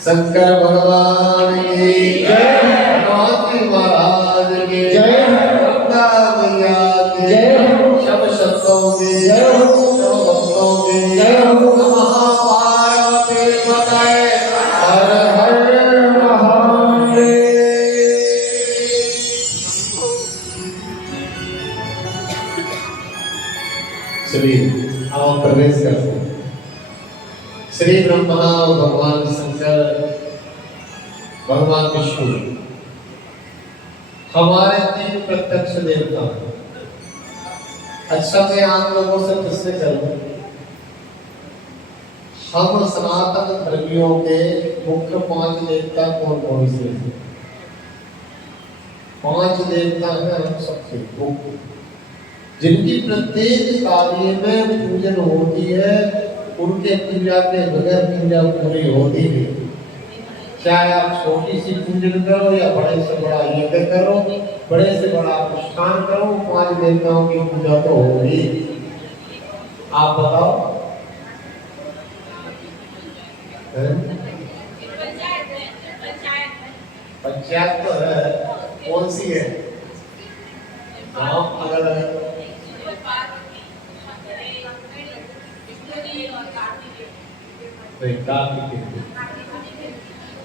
शंकर भगवान की जय, हनुमान महाराज की जय, गंगा मैया की जय, सब संतों की जय, सब भक्तों की जय, नमः पार्वती पतये, हर हर महादेव। श्री आप प्रवेश करते हैं। श्री ब्रह्मा भगवान शंकर भगवान विष्णु हमारे तीन प्रत्यक्ष देवता। अच्छा मैं आप लोगों से किससे चलूं? हम सनातन धर्मियों के मुख्य पांच देवता कौन कौन से हैं? पांच देवता हैं हम सबसे मुख्य। जिनकी प्रत्येक कार्य में पूजन होती है, उनके क्रिया के बगैर क्रिया पूरी होती नहीं। चाहे आप छोटी सी पूजन करो या बड़े से बड़ा यज्ञ करो, बड़े से बड़ा अनुष्ठान करो, 5 देवताओं की पूजा तो होगी। आप बताओ, पंचायत तो है, कौन सी है? गाँव अलग अलग,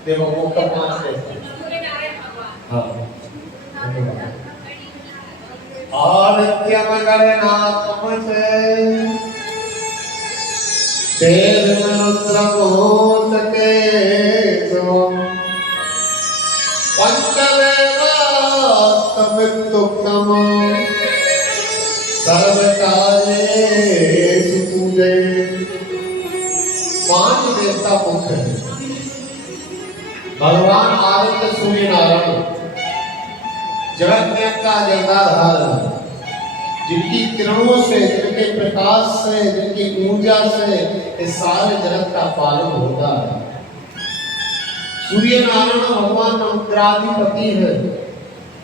देखो वो कब से हाँ आदित्यम गणनात्मक देव रुद्रमोचके पंचवेदास्तमित्युक्तम् सर्वकार्येषु पूजये। 5 देवता मुख्य हैं, भगवान आदित्य, सूर्य, नारायण, जगत का जगदाधार, जिनकी किरणों से, जिनके प्रकाश से, जिनकी ऊर्जा से इस सारे जगत का पालन होता है। सूर्य नारायण भगवान रुद्राधिपति है,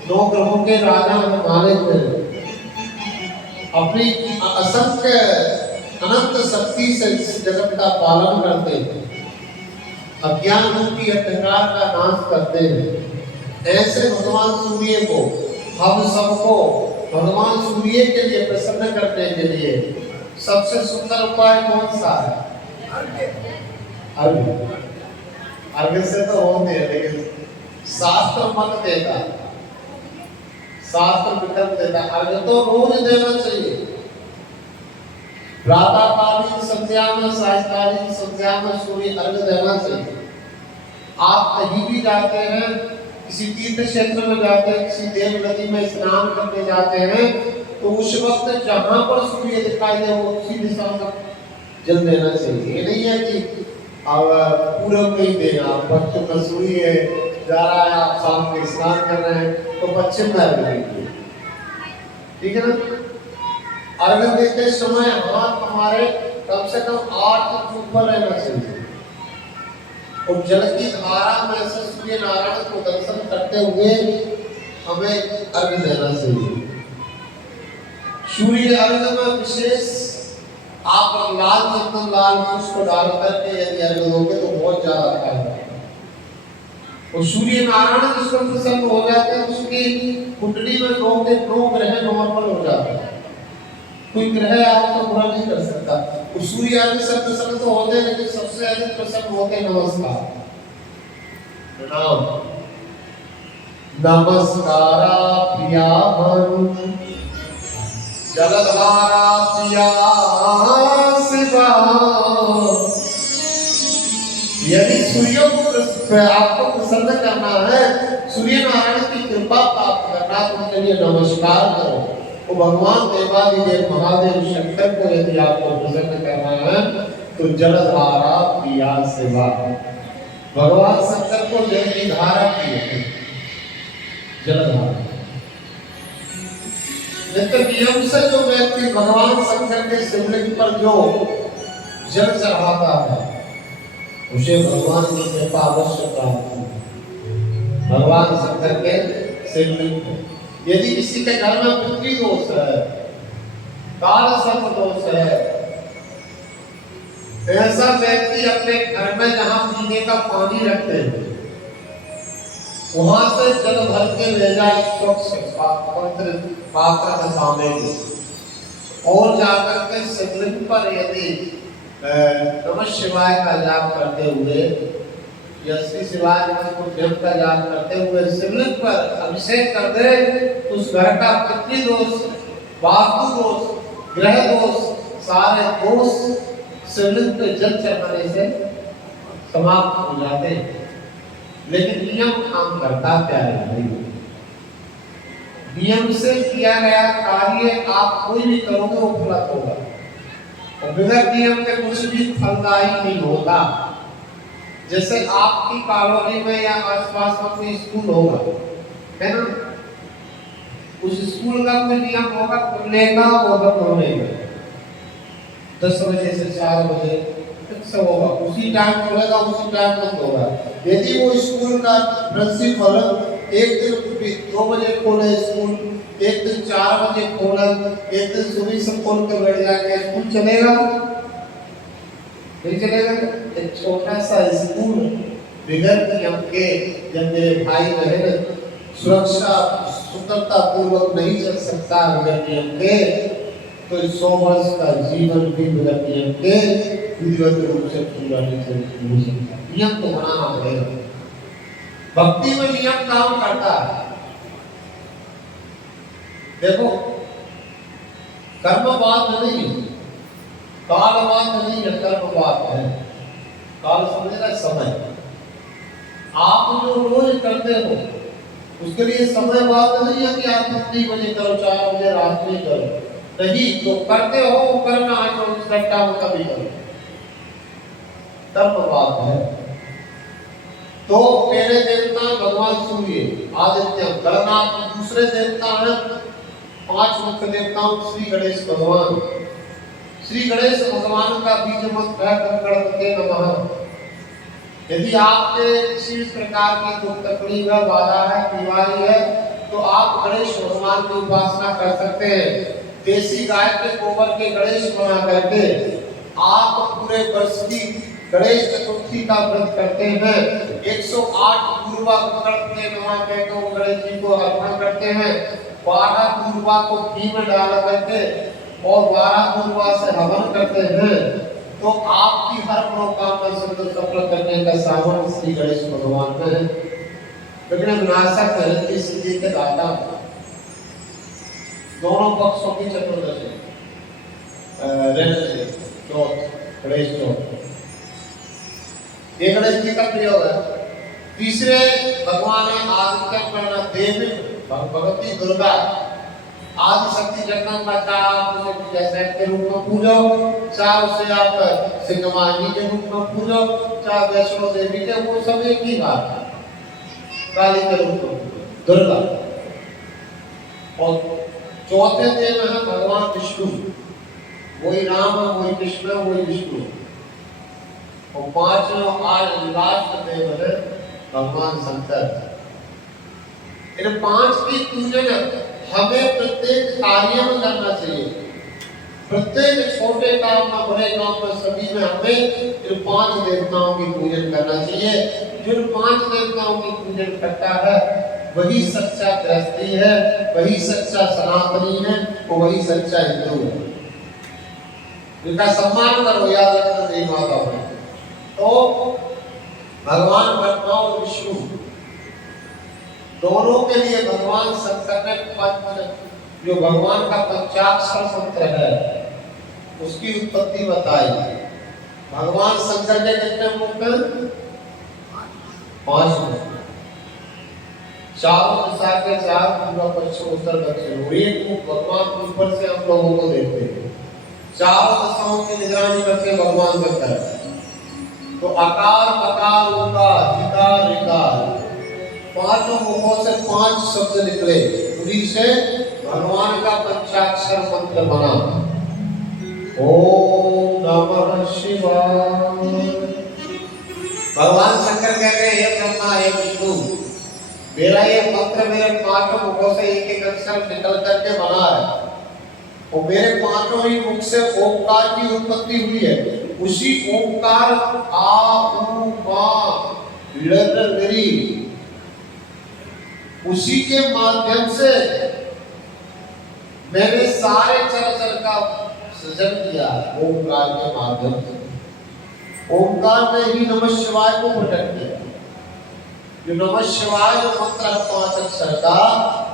9 ग्रहों के राजा और मालिक है। अपनी असंख्य अनंत शक्ति से जगत का पालन करते हैं, अज्ञान रूपी अंधकार का नाश करते हैं। ऐसे भगवान सूर्य को, हम सबको भगवान सूर्य के लिए प्रसन्न करने के लिए सबसे सुंदर उपाय कौन सा है? अर्घ्य। अर्घ्य से तो होते हैं, लेकिन शास्त्र मत देता, शास्त्र विकल्प देता। अर्घ्य तो रोज देना चाहिए, प्रातःकालीन संध्या में, सायंकालीन संध्या में सूर्य अर्घ्य देना चाहिए। आप कहीं भी जाते हैं, किसी तीर्थ क्षेत्र में जाते हैं, किसी देव नदी में स्नान करने जाते हैं, तो उस वक्त जहां पर सूर्य दिखाई दे वो उसी दिशा में जल देना चाहिए। ये नहीं है कि अब पूरब में ही देना, पश्चिम में सूर्य जा रहा है, आप शाम में स्नान कर रहे हैं तो पश्चिम में अर्घ्य दीजिए, ठीक है ना। अर्घ्य देते समय हाथ हमारे कम से कम 8 इंच ऊपर रहना चाहिए और जल की धारा में से सूर्य नारायण को दर्शन करते हुए हमें अर्घ्य देना चाहिए। सूर्य अर्घ्य में विशेष आप लाल चंदन, लाल पुष्प डाल करके यदि अर्घ्य दोगे तो बहुत ज्यादा फायदा है। और सूर्य नारायण जिस पर प्रसन्न हो जाते हैं, उसकी कुंडली में 9 ग्रह नॉर्मल हो जाते हैं। कोई ग्रह आपको बुरा नहीं कर सकता। सूर्य आदि से प्रसन्न तो होते हैं, लेकिन सबसे अधिक प्रसन्न होते हैं नमस्कार, प्रणाम। नमस्कारा प्रिया मनु जलधारा प्रिया शिवा। यदि सूर्य को आपको प्रसन्न करना है, सूर्य नारायण की कृपा प्राप्त करना, तो उनके लिए नमस्कार करो। वो भगवान देवादिदेव महादेव शंकर को यदि आपको प्रसन्न करना है तो जलधारा प्रिया सेवा। भगवान शंकर को जल की धारा प्रिय है, जलधारा। नित्य नियम से जो व्यक्ति भगवान शंकर के शिवलिंग पर जो जल चढ़ाता है, उसे भगवान की कृपा अवश्य प्राप्त होगी। भगवान शंकर के शिवलिंग पर यदि किसी के घर में पितृ दोष है, काल सर्प दोष है, ऐसा व्यक्ति अपने घर में जहां पीने का पानी रखते हैं, वहां से जल भर के ले जाए स्वच्छ पात्र में बांधेंगे और जाकर के शिवलिंग पर यदि नमः शिवाय का जाप करते हुए या श्री शिवाय का जाप करते हुए शिवलिंग पर अभिषेक कर दे, तो उस घर का पितृ दोष, वास्तु दोष, ग्रह दोष, सारे दोष शिवलिंग पे जल चढ़ाने से समाप्त हो जाते हैं। लेकिन नियम काम करता प्यारे भाई, नियम से किया गया कार्य आप कोई भी करोगे वो फलत होगा, और बिना नियम के कुछ भी फलदायी नहीं होगा। जैसे आपकी कॉलोनी में या आसपास में कोई स्कूल होगा, है ना, उस स्कूल का कोई नियम होगा खुलने का और बंद होने का, 10 बजे से 4 बजे फिक्स होगा, उसी टाइम खुलेगा उसी टाइम बंद होगा। यदि वो स्कूल का प्रिंसिपल एक दिन 2 बजे खोले स्कूल, एक दिन 4 बजे खोला, एक दिन सुबह से खोल के बैठ जाएंगे, स्कूल चलेगा नहीं चलेगा। एक छोटा सा स्कूल बिगड़ नियम के जब मेरे भाई बहन सुरक्षा सुंदरता पूर्वक नहीं चल सकता बिगड़ नियम के, तो 100 वर्ष का जीवन भी बिगड़ नियम के विधिवत रूप से पूरा नहीं हो सकता। नियम तो बनाना पड़ेगा। भक्ति में नियम काम करता है। देखो कर्मवाद नहीं, कालवाद नहीं है, कर्मवाद है। काल समझेगा समय, आप जो रोज करते हो उसके लिए समय बात नहीं है कि आप 3 बजे करो 4 बजे रात में करो, नहीं तो करते हो करना है तो उस घंटा में कभी करो, कर्मवाद है। तो पहले देवता भगवान सूर्य आदित्य गणनाथ, दूसरे देवता है 5 मुख्य देवताओं श्री गणेश भगवान। श्री गणेश भगवान का बीज मंत्र है गणपते नमः। यदि आपके किसी प्रकार की दुख तकलीफ है, बाधा है, बीमारी है, तो आप गणेश भगवान की उपासना कर सकते हैं। देसी गाय के गोबर के गणेश बना करके आप पूरे वर्ष की गणेश चतुर्थी का व्रत करते हैं। 108 पूर्वा गणपते नमः कहकर गणेश जी को अर्पण करते हैं। 12 पूर्वा को घी में डाल करके और 12 पूर्वा से हवन करते हैं, तो आपकी हर मनोकामना सिद्ध सफल करने का सामर्थ्य श्री गणेश भगवान में है। विघ्न विनाशक है, की सिद्धि के दाता, दोनों पक्षों की चतुर्दशी रहने चौथ गणेश चौथ, ये गणेश जी का प्रयोग है। तीसरे भगवान है आदित्य देवी भगवती दुर्गा, आदि शक्ति जगदम्बा, आप उसे जैसे के रूप में पूजो, चाहे उसे आप सिंहमानी के रूप में पूजो, चाहे वैष्णो देवी के, वो सब एक ही बात है, काली के रूप में दुर्गा। और चौथे देव है भगवान विष्णु, वही राम है, वही कृष्ण है, वही विष्णु। और 5वां आज लास्ट देव है भगवान शंकर। इन 5 की पूजन हमें प्रत्येक कार्य में करना चाहिए, प्रत्येक छोटे काम में बड़े काम में सभी में हमें इन 5 देवताओं की पूजन करना चाहिए। जो 5 देवताओं की पूजन करता है वही सच्चा गृहस्थी है, वही सच्चा सनातनी है, और वही सच्चा हिंदू है। इनका सम्मान करो, याद रखना मेरी माता है। तो भगवान ब्रह्मा और विष्णु दोनों के लिए भगवान शंकर ने जो भगवान का पंचाक्षर मंत्र है उसकी उत्पत्ति बताई। भगवान शंकर के कितने मुख हैं? 5 मुख, चारों दिशा के 4, पूर्व पश्चिम उत्तर दक्षिण। एक मुख भगवान ऊपर से हम लोगों को देखते हैं, चारों दिशाओं की निगरानी करते भगवान शंकर। तो आकार मकार उकार इकार इकार 5 मुखों से 5 शब्द निकले, उन्हीं से भगवान का पंचाक्षर मंत्र बना। ओम नमः शिवाय। भगवान शंकर कहते हैं हे ब्रह्मा हे विष्णु, मेरा ये मंत्र मेरे 5 मुखों से एक अक्षर निकल करके बना है, और मेरे 5 ही मुख से ओंकार की उत्पत्ति हुई है। उसी ओंकार आ उ मा लरी, उसी के माध्यम से मैंने सारे चराचर का सृजन किया, ओंकार के माध्यम से। ओंकार ने ही नमः शिवाय को प्रकट किया। जो नमः शिवाय जो मंत्र है 5 अक्षर का,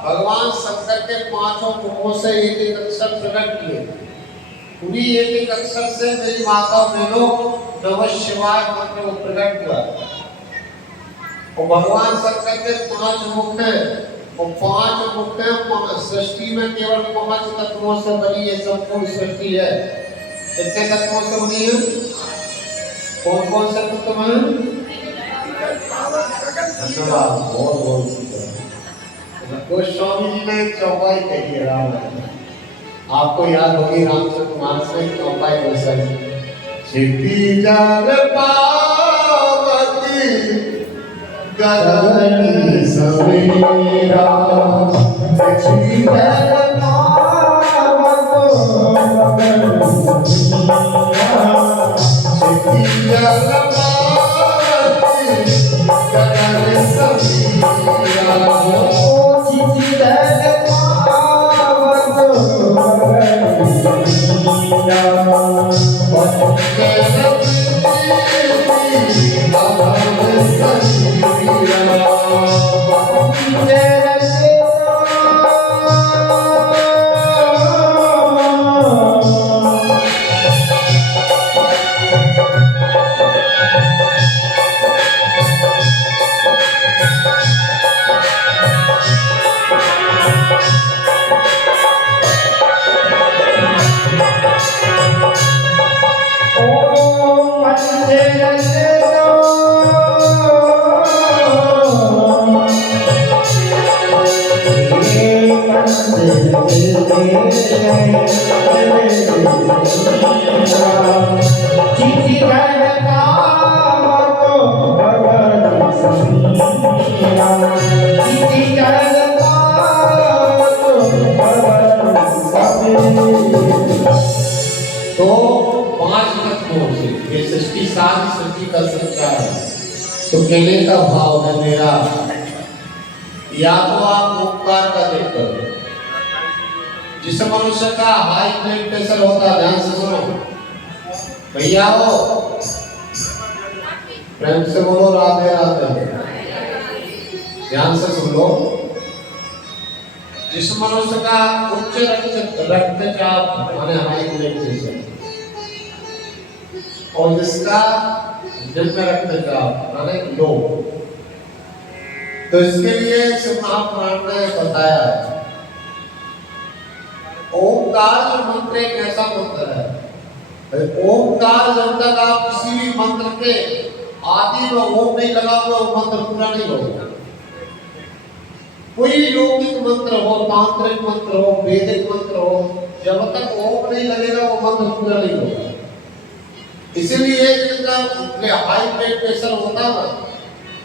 भगवान शंकर के 5 मुखों से एक अक्षर प्रकट किए। उन्हीं एक अक्षर से मेरी माता बहनों नमः शिवाय मंत्र को प्रकट हुआ। और भगवान शंकर के 5 मुख हैं, और 5 मुख हैं। सृष्टि में केवल 5 तत्वों से बनी ये संपूर्ण सृष्टि है। कितने तत्वों से बनी है? कौन कौन से तत्व हैं? धन्यवाद, बहुत बहुत गोस्वामी जी ने चौपाई कही है रामायण। आपको याद होगी रामचरितमानस में चौपाई बरसाई, क्षिति जल पावती गगन समीरा, क्षिति जल पावती क्षिति जल पावती गगन समीरा, क्षिति जल तो 5 तत्वों से ये सृष्टि सारी सृष्टि का संचार है। तो कहने का भाव है मेरा, या तो आप उपकार का देखकर, जिस मनुष्य का हाई ब्लड प्रेशर होता है, ध्यान से सुनो भैया, हो प्रेम से बोलो राधे राधे, ध्यान से सुन लो। जिस मनुष्य का उच्च रक्तचाप माने हाई ब्लड प्रेशर, और जिसका निम्न रक्तचाप माने लो, तो इसके लिए शिव महापुराण ने बताया है ओमकार जो मंत्र एक ऐसा मंत्र है, ओमकार जब तक आप किसी भी मंत्र के आदि में ओम नहीं लगाओगे वो मंत्र पूरा नहीं होगा। कोई यौगिक मंत्र हो, तांत्रिक मंत्र हो, वैदिक मंत्र हो, जब तक ओम नहीं लगेगा वो मंत्र पूरा नहीं होगा। इसीलिए जिनका हाई ब्लड प्रेशर होता है,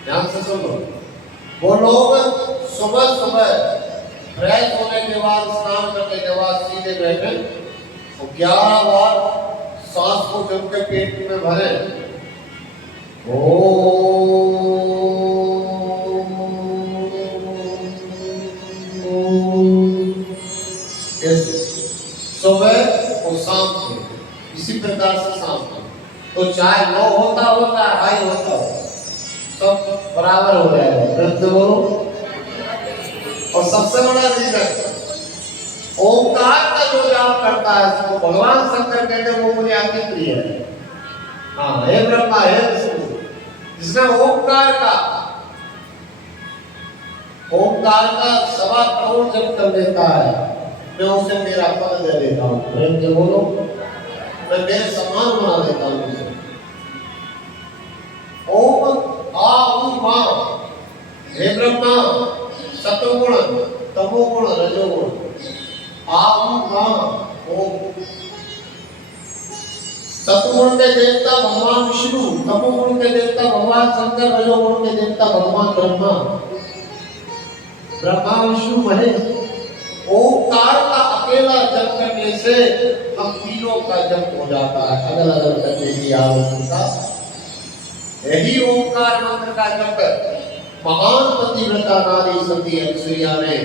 ध्यान से सुनो, वो लोग सुबह सुबह फ्रेश होने के बाद, स्नान करने के बाद सीधे बैठे और 11 बार सांस को जम के पेट में भरे, सुबह और शाम को, इसी प्रकार से शाम को, तो चाहे लो होता हो चाहे हाई होता हो, सब बराबर हो जाएगा। प्रश्न बोलो। और सबसे बड़ा रीजन ओंकार का जो जाप करता है, उसको भगवान शंकर कहते हैं वो मुझे अति प्रिय है। हाँ, हे ब्रह्मा हे विष्णु, जिसने ओंकार का 1.25 करोड़ जब कर देता है, मैं उसे मेरा पद दे देता हूँ। प्रेम से बोलो, मैं मेरे समान बना देता हूँ उसे। ओम आ मा, हे ब्रह्मा, सतोगुण तमोगुण रजोगुण, आ मा ओम। सतोगुण के देवता भगवान विष्णु, तमोगुण के देवता भगवान शंकर, रजोगुण के देवता भगवान ब्रह्मा, ब्रह्मा विष्णु महेश। ओंकार का अकेला जप करने से हम तीनों का जप हो जाता है, अलग अलग करने की आवश्यकता। यही ओंकार मंत्र का जप महान पतिव्रता नारी सती अनसुईया ने,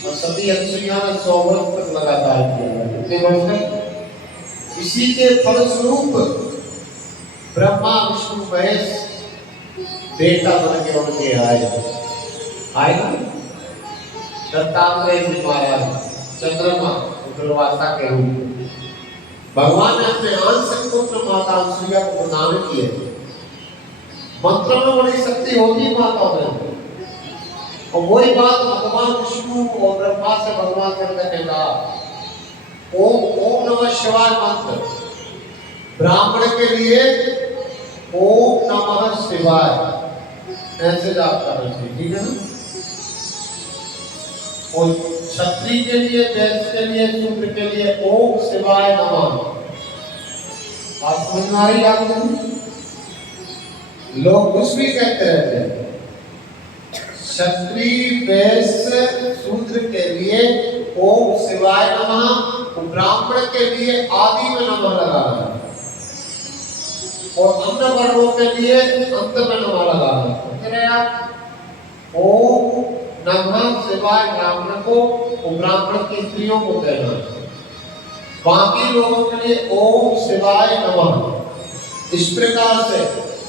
और सती अनसुईया ने 100 वर्ष तक लगातार किया। कितने वर्ष तक? इसी के फलस्वरूप ब्रह्मा विष्णु महेश बेटा बन के उनके आए ना। दत्तात्रेय जी महाराज चंद्रमा दुर्वासा के रूप, भगवान ने अपने आंशिक पुत्र माता अनसुईया को प्रदान किए। मंत्र में बड़ी शक्ति होगी माता में, और वही बात भगवान विष्णु और ब्रह्मा से भगवान शंकर ने कहा, ओम ओम नमः शिवाय मंत्र ब्राह्मण के लिए ओम नमः शिवाय ऐसे जाप करना चाहिए, ठीक है ना। और क्षत्रिय के लिए, वैश्य के लिए, शूद्र के लिए ओम शिवाय नमः। बात समझ में आ रही है आपको? लोग कुछ भी कहते रहते हैं। क्षत्रिय, वैश्य, शूद्र के लिए ओम शिवाय नमः, ब्राह्मण के लिए आदि में नमः लगाना और अन्य वर्णों के लिए अंत में नमः लगाना। समझ रहे आप? ओम नमः शिवाय ब्राह्मण को और ब्राह्मण की स्त्रियों को कहना, बाकी लोगों के लिए ओम शिवाय नमः। इस प्रकार से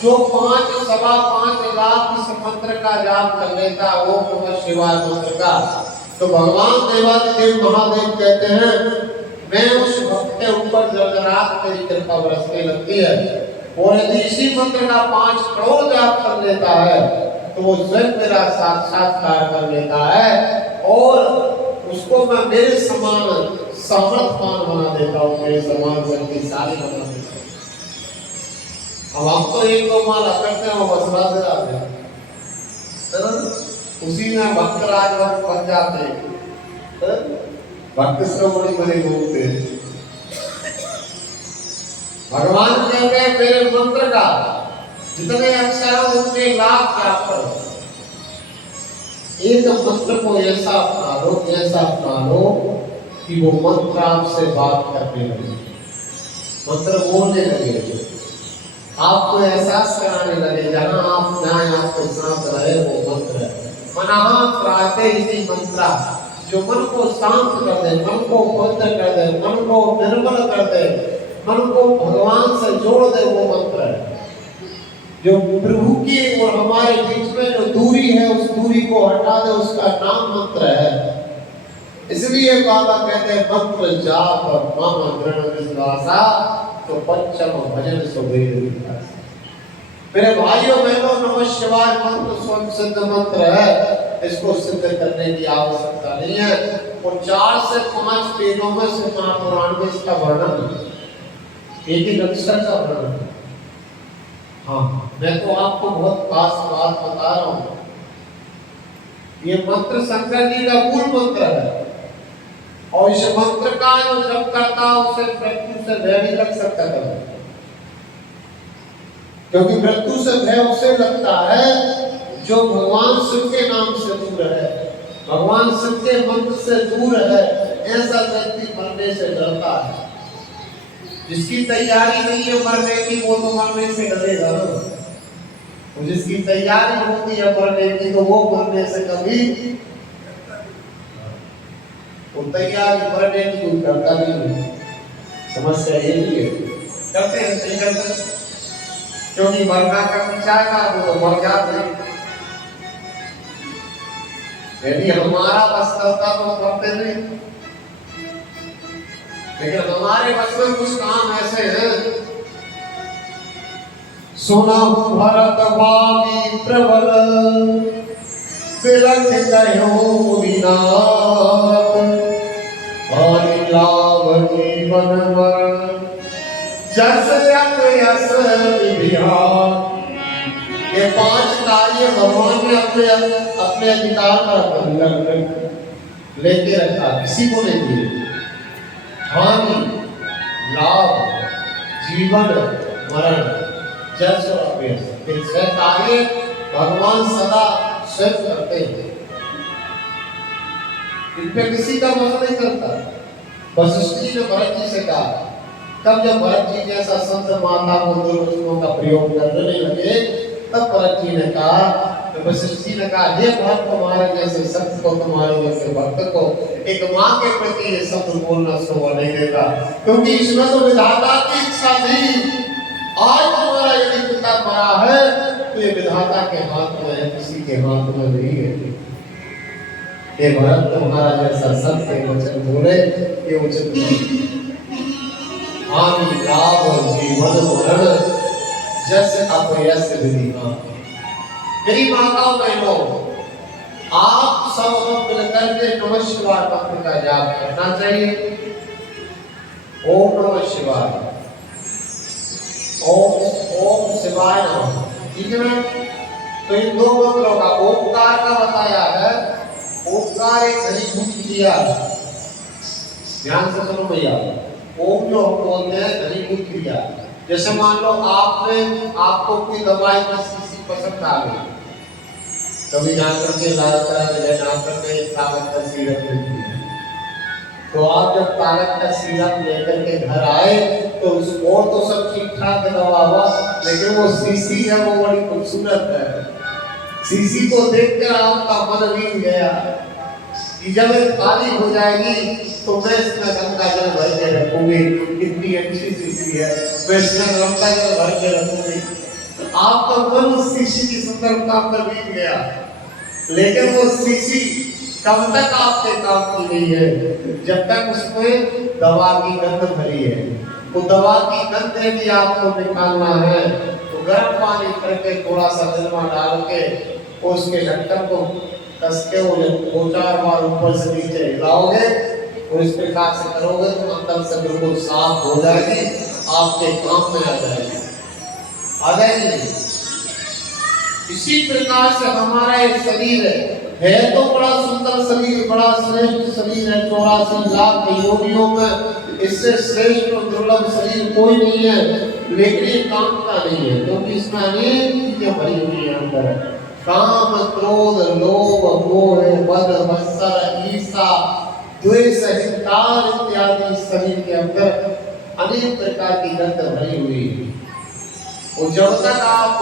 जो 5-5.25 लाख इस मंत्र का जाप कर लेता है ओम नमः शिवाय मंत्र का, तो भगवान देवादिदेव महादेव कहते हैं मैं उस भक्त के ऊपर जर्जरात मेरी कृपा बरसने लगती है। और यदि इसी मंत्र का 5 करोड़ जाप कर लेता है तो वो स्वयं मेरा साक्षात्कार कर लेता है और उसको मैं मेरे समान सामर्थ्यवान बना देता हूँ, मेरे समान शक्तिशाली बना देता हूँ। अब हम तो एक दो माला करते हैं वो बसरा से जाते हैं, उसी में भक्त राजभक्त बन जाते हैं, भक्त श्रोमणी बने घूमते हैं। भगवान कहते हैं मेरे मंत्र का जितने अक्षर हैं उतने लाख जाप करो। एक मंत्र को ऐसा अपना लो कि वो मंत्र आपसे बात करने लगे, मंत्र बोलने लगे, आपको एहसास कराने लगे। जहां आप जाए आपके साथ रहे वो मंत्र है। मनः त्राते इति मंत्रा, जो मन को शांत कर दे, मन को पवित्र कर दे, मन को निर्मल कर दे, मन को भगवान से जोड़ दे, वो मंत्र है। जो प्रभु की और हमारे बीच में जो दूरी है उस दूरी को हटा दे, उसका नाम मंत्र है। इसलिए बाबा कहते हैं मंत्र जाप मम दृढ़ विश्वासा तो पंचम भजन सुवेद विकास। मेरे भाइयों बहनों, नमः शिवाय मंत्र स्वयं सिद्ध मंत्र है, इसको सिद्ध करने की आवश्यकता नहीं है। और 4 से 5 पेजों में से महापुराण में इसका वर्णन, एक ही अक्षर का वर्णन। हाँ, मैं तो आपको बहुत खास बात बता रहा हूँ। ये मंत्र शंकर जी का मूल मंत्र है और इस मंत्र का जो जप करता उसे मृत्यु से भय नहीं लग सकता कभी, क्योंकि मृत्यु से भय उसे लगता है जो भगवान शिव के नाम से दूर है, भगवान शिव के मंत्र से दूर है। ऐसा व्यक्ति मरने से डरता है। जिसकी तैयारी नहीं है मरने की वो तो मरने से डरेगा ना। जिसकी तैयारी होती है मरने की तो वो मरने से कभी, वो तैयारी मरने की कोई करता नहीं है। समस्या ये नहीं है, करते हैं नहीं करते, क्योंकि मरना का चाहता वो तो मर जाते हैं। यदि हमारा बस करता तो करते नहीं, लेकिन हमारे बस में कुछ काम ऐसे हैं। सुना भरत बागी प्रबल बिलख कहो मुनिनाथ, भारी लाभ जीवन मरण जस यस विधिहार। ये 5 कार्य भगवान ने अपने अधिकार पर लेके रखा, किसी को नहीं दिए। हानि, लाभ, जीवन, मरण, जस और अभ्यस, इन 6 कार्य भगवान सदा स्वयं करते हैं। इन पे किसी का मन नहीं करता। वशिष्ठ जी ने भरत जी से कहा, तब जब भरत जी जैसा संत माता को दुर्वचनों का प्रयोग करने लगे, तब भरत जी ने कहा, वशिष्ठ जी ने कहा, हे भरत, तुम्हारे जैसे संत को, तुम्हारे जैसे भक्त को एक माँ के प्रति ये शब्द बोलना शोभा नहीं देता, क्योंकि इसमें तो विधाता की इच्छा थी। आज तुम्हारा यदि पिता मरा है तो ये विधाता के हाथ में है, किसी के हाथ में नहीं है। हे भरत, तुम्हारा जैसा सत्य वचन बोले ये उचित नहीं। हानि, लाभ, जीवन, मरण जस अपयस विधिहार। मेरी माताओं बहनों, आप सब हम मिलकर के नमः शिवाय मंत्र का जाप करना चाहिए। ओम नमः शिवाय, ओम शिवाय नमः। ठीक है ना? तो इन 2 मंत्रों का ओमकार का बताया है, ओंकार एक घनीभूत क्रिया है। ध्यान से सुनो भैया, ओम जो हम बोलते हैं घनीभूत क्रिया। जैसे मान लो आपको कोई दवाई की शीशी पसंद आ गई, कभी डॉक्टर के इलाज करा गया, डॉक्टर ने एक ताकत का सीरप लिख दिया, तो आप जब ताकत का सीरप लेकर के घर आए तो उसको तो सब ठीक ठाक दवा हुआ, लेकिन वो शीशी है वो बड़ी खूबसूरत है। शीशी को देखकर आपका मन रीझ गया कि जब ये खाली हो जाएगी तो मैं इसमें गंगा जल भर के रखूंगी, कितनी अच्छी शीशी है, मैं इसमें गंगा जल भर के रखूंगी। आपका मन उस शीशी की सुंदरता पर रीझ गया, लेकिन वो शीशी कब तक आपके काम की नहीं है, जब तक उसमें दवा की गंध भरी है। तो दवा की गंध यदि आपको निकालना है तो गर्म पानी करके थोड़ा सा निरमा डाल के उसके ढक्कन को कस के वो 2-4 बार ऊपर से नीचे हिलाओगे और इस प्रकार से करोगे तो अंदर से बिल्कुल साफ हो जाएगी, आपके काम में आ जाएगी। इसी प्रकार से हमारा एक शरीर है तो बड़ा सुंदर शरीर, बड़ा श्रेष्ठ शरीर है। 84 लाख योनियों में इससे श्रेष्ठ और दुर्लभ शरीर कोई नहीं है, लेकिन ये काम का नहीं है क्योंकि इसमें अनेक चीजें भरी हुई है अंदर। काम, क्रोध, लोभ, मोह, मद, मत्सर, ईर्ष्या, द्वेष, अहंकार इत्यादि शरीर के अंदर अनेक प्रकार की गंध भरी हुई है। और जब तक आप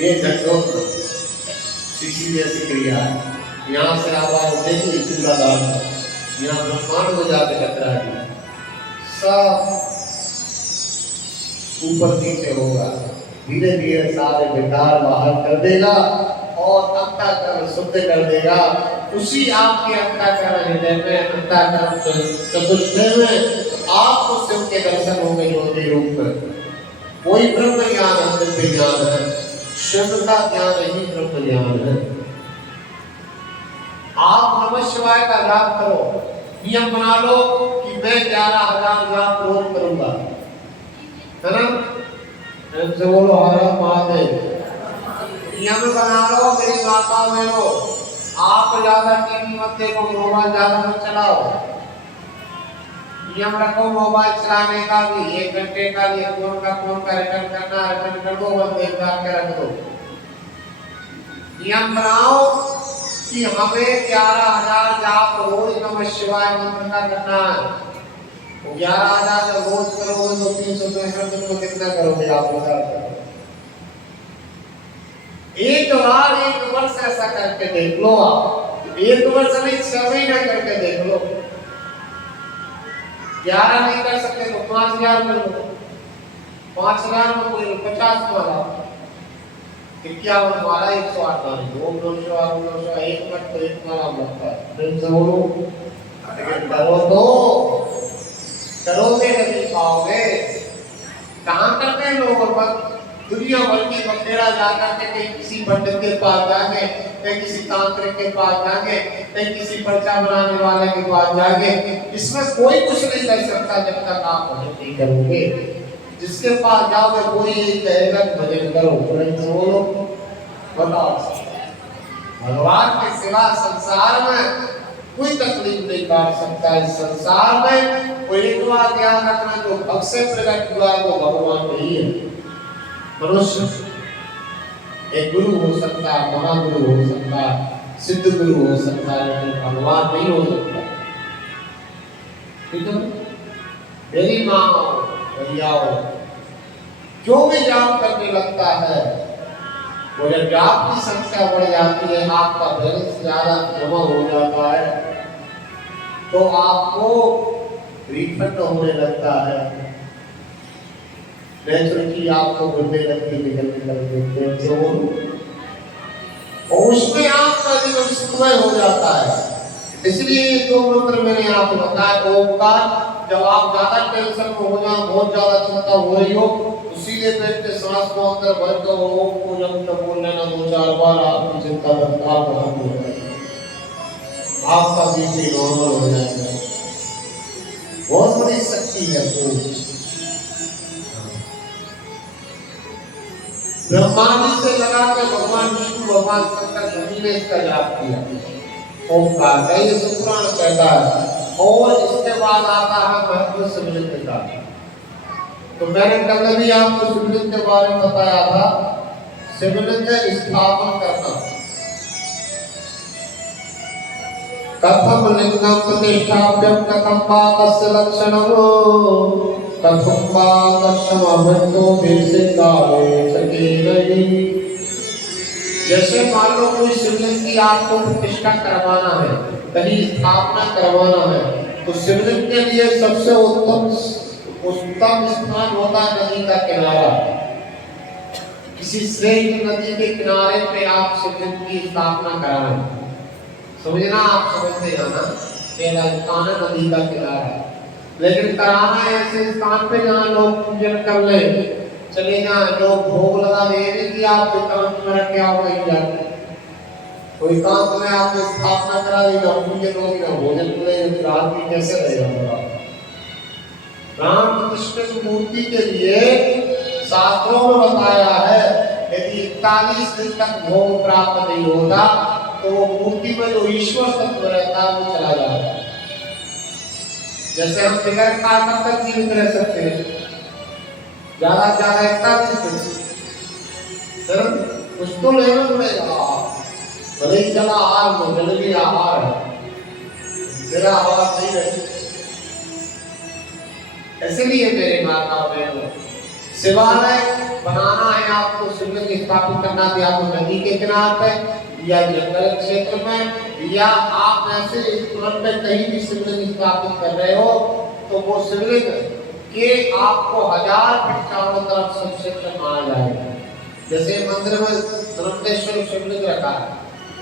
ये घटों शीशी जैसी क्रिया है। यहाँ से आवाज उठेगी, चूल्हा दाल यहाँ ब्रह्मांड में जाके टकराएगी, सब ऊपर नीचे होगा, धीरे धीरे सारे विकार बाहर कर देगा और अंतःकरण शुद्ध कर देगा। उसी आपके अंतःकरण हृदय में, अंतःकरण चतुष्टय में आपको शिव के दर्शन होंगे ज्योति रूप में। कोई ब्रह्म ज्ञान है, दिव्य ज्ञान है, शिव का ज्ञान ही ब्रह्म ज्ञान है। आप नमः शिवाय का जाप करो, नियम बना लो कि मैं 11,000 जाप रोज करूंगा, है ना? जैसे बोलो हर महादेव, नियम बना लो, मेरी माता में लो। आप ज्यादा टीवी मत देखो, मोबाइल ज्यादा मत चलाओ, नियम रखो मोबाइल चलाने का भी 1 घंटे का लिए फोन का रिटर्न करना, रिटर्न कर दो, बस देखभाल के रख दो। नियम बनाओ कि हमें 11,000 जाप रोज नमः शिवाय मंत्र का करना है। वो 11,000 जब रोज करोगे तो 365 दिन को कितना करोगे आप बता करो। एक वर्ष ऐसा करके देख लो, आप 1 वर्ष नहीं 6 महीना करके देख लो। 11 नहीं कर सकते तो 5,000 कर लो, 5,000 में कोई 50 माला, 51 माला, 108 माला, 200 1 मत तो 1 माला बनता है। फिर जोड़ो, अगर करो तो करोगे नहीं पाओगे। कहाँ करते हैं लोग और दुनिया भर की बखेड़ा जाकर के कहीं किसी पंडित के पास जाएंगे, कहीं किसी तांत्रिक के पास जाएंगे, कहीं किसी पर्चा बनाने वाले के पास जाएंगे। इसमें कोई कुछ नहीं कर सकता जब तक आप भजन नहीं करोगे। जिसके पास जाओगे कोई यही कहेगा भजन करो, बोलो बताओ। भगवान के सिवा संसार में कोई तकलीफ नहीं काट सकता। इस संसार में कोई एक बात ध्यान रखना, जो भक्त से प्रकट हुआ वो भगवान नहीं है। मनुष्य एक गुरु हो सकता है, महागुरु हो सकता है, सिद्ध गुरु हो सकता है, लेकिन भगवान नहीं हो सकता। ठीक है? मेरी माँ भैया जो भी जाप करने लगता है, वो जब जाप की संख्या बढ़ जाती है, आपका बैलेंस ज्यादा जमा हो जाता है, तो आपको रिफंड होने लगता है। नेचुरली आपको गुर्दे लगती निकल और उसमें आपका जीवन सुखमय हो जाता है। इसलिए जो मंत्र मैंने आपको बताया ओंकार, जब आप ज्यादा टेंशन में हो जाओ, बहुत ज्यादा चिंता हो रही हो, तो सीधे पेट के सांस को अंदर भर कर ओम को जब तक बोल लेना 2-4 बार, आपकी चिंता बंद हो जाएगी, आपका बीपी नॉर्मल हो जाएगा। बहुत बड़ी शक्ति है। ब्रह्मा जी से लगा के भगवान विष्णु भगवान शंकर सभी ने इसका जाप किया ओमकार का, ये पुराण कहता है। और इसके बाद आता है महत्व शिवलिंग का। तो मैंने कल भी आपको शिवलिंग के बारे में बताया था। शिवलिंग स्थापन करना, कथम लिंगम प्रतिष्ठाप्यम कथम वा तस्य लक्षणो कथम वा तस्मभ्यो देशिकाले चकेरयि। जैसे मान लो कोई शिवलिंग की आपको प्रतिष्ठा करवाना है, कहीं स्थापना करवाना है, तो शिवलिंग के लिए सबसे उत्तम स्थान होता है नदी का किनारा। किसी श्रेष्ठ नदी के किनारे पे आप शिवलिंग की स्थापना कराएं। समझना, आप समझते हैं ना, राजस्थान नदी का किनारा, लेकिन कराना है ऐसे स्थान पे जहाँ लोग पूजन कर ले, चले जाए, लोग भोग लगा दे कि आप एकांत में रख के आओ कहीं जाते, तो एकांत में आपने स्थापना करा दी, ना पूजन होगी ना भोजन मिलेगा, रात में कैसे रहेगा? राम कृष्ण मूर्ति के लिए शास्त्रों में बताया है, यदि 41 दिन तक भोग प्राप्त नहीं होता तो वो मूर्ति में जो ईश्वर तत्व रहता है वो चला जाता है। जैसे हम बिगड़ खा तक जीवित रह सकते हैं, ज्यादा ज्यादा 41 दिन कुछ तो लेना पड़ेगा, भले ही चला आहार में जल भी आहार है, तेरा आवाज नहीं रह सकता। इसलिए मेरे माता बहनों, शिवालय बनाना है आपको, शिवलिंग स्थापित करना है, आपको नदी के किनारे पे या जंगल क्षेत्र में, या आप ऐसे तुरंत में कहीं भी शिवलिंग स्थापित कर रहे हो, तो वो शिवलिंग के आपको 1000 फीट चारों तरफ से क्षेत्र माना जाएगा। जैसे मंदिर में धर्मेश्वर शिवलिंग रखा है,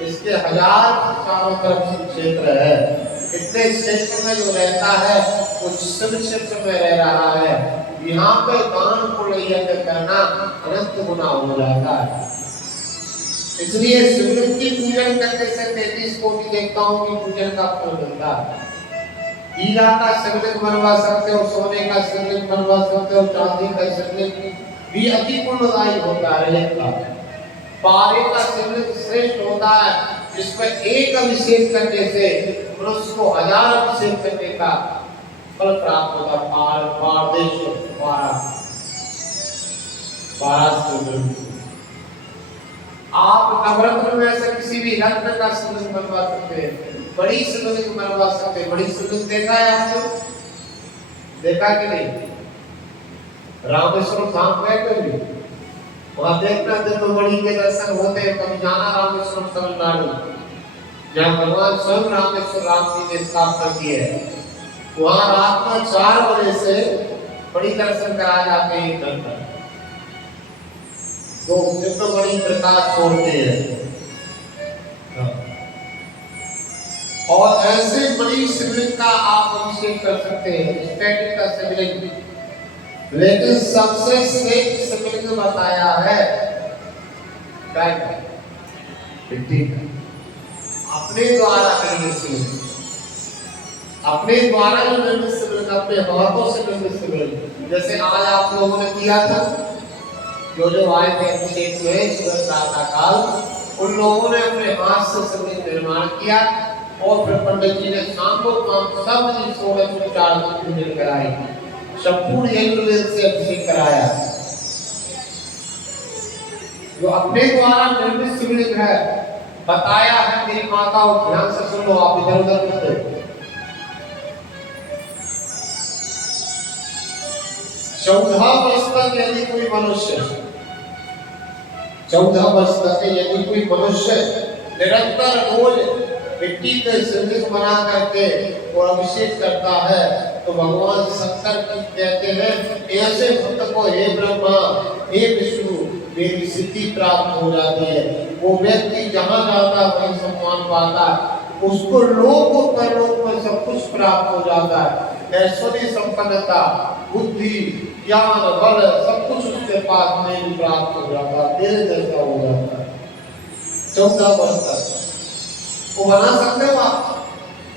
इसके 1000 फीट चारों तरफ से क्षेत्र है। इतने क्षेत्र में जो रहता है वो शिव क्षेत्र में रह रहा है। यहाँ पे दान पुण्य यज्ञ करना अनंत गुना हो जाता है। इसलिए शिवलिंग की पूजन करने से 33 कोटि देवताओं की पूजन का फल मिलता है। हीरा का शिवलिंग बनवा सकते हो, सोने का शिवलिंग बनवा सकते हो, चांदी का शिवलिंग भी अति पुण्यदायी होता है। पारे का शिवलिंग श्रेष्ठ होता है, जिसमें एक अभिषेक करने से मनुष्य को 1000 अभिषेक करने का फल प्राप्त होता है। आप नवरत्न में से किसी भी रत्न का शिवलिंग बनवा सकते हैं, बड़ी शिवलिंग बनवा सकते हैं। बड़ी शिवलिंग देखा है आपने? देखा कि नहीं? रामेश्वरम धाम गए कभी? वहां देखना दिन बड़ी के दर्शन होते हैं। कभी जाना रामेश्वरम तमिलनाडु, जहाँ भगवान स्वयं रामेश्वर राम जी ने स्थापना की है। वहां रात में 4 बजे से बड़ी दर्शन कराए जाते हैं। एक घंटा तो जितना बड़ी प्रकाश छोड़ते हैं। और ऐसे बड़ी शिवलिंग का आप अभिषेक कर सकते हैं, स्टैटिक का शिवलिंग। लेकिन सबसे श्रेष्ठ शिवलिंग बताया है मिट्टी का, अपने द्वारा निर्मित शिवलिंग, अपने द्वारा जो निर्मित शिवलिंग, अपने हाथों से निर्मित शिवलिंग। जैसे आज आप लोगों ने किया था, जो आए थे अभिषेक में सुबह प्रातः काल, उन लोगों ने अपने हाथ से शिवलिंग निर्माण किया और फिर पंडित जी ने शाम को सब 16 पूजन कराई, संपूर्ण यज्ञ से अभिषेक कराया। जो अपने द्वारा निर्मित शिवलिंग है, बताया है मेरी माताओं, ध्यान से सुन लो, आप इधर उधर मत देखो। 14 वर्ष तक यदि कोई मनुष्य 14 वर्ष तक यदि कोई मनुष्य निरंतर रोज मिट्टी के शिवलिंग बना करके और अभिषेक करता है, तो भगवान शंकर कहते हैं, ऐसे भक्त को हे ब्रह्मा, हे विष्णु, मेरी सिद्धि प्राप्त हो जाती है। वो व्यक्ति जहाँ जाता है वहीं सम्मान पाता है, उसको लोक और परलोक में सब कुछ प्राप्त हो जाता है। ऐश्वर्य, संपन्नता, बुद्धि, ज्ञान, बल सब कुछ उसके पास में प्राप्त हो जाता है, तेरे जैसा हो जाता है। 14 वर्ष तक वो बना सकते हो आप।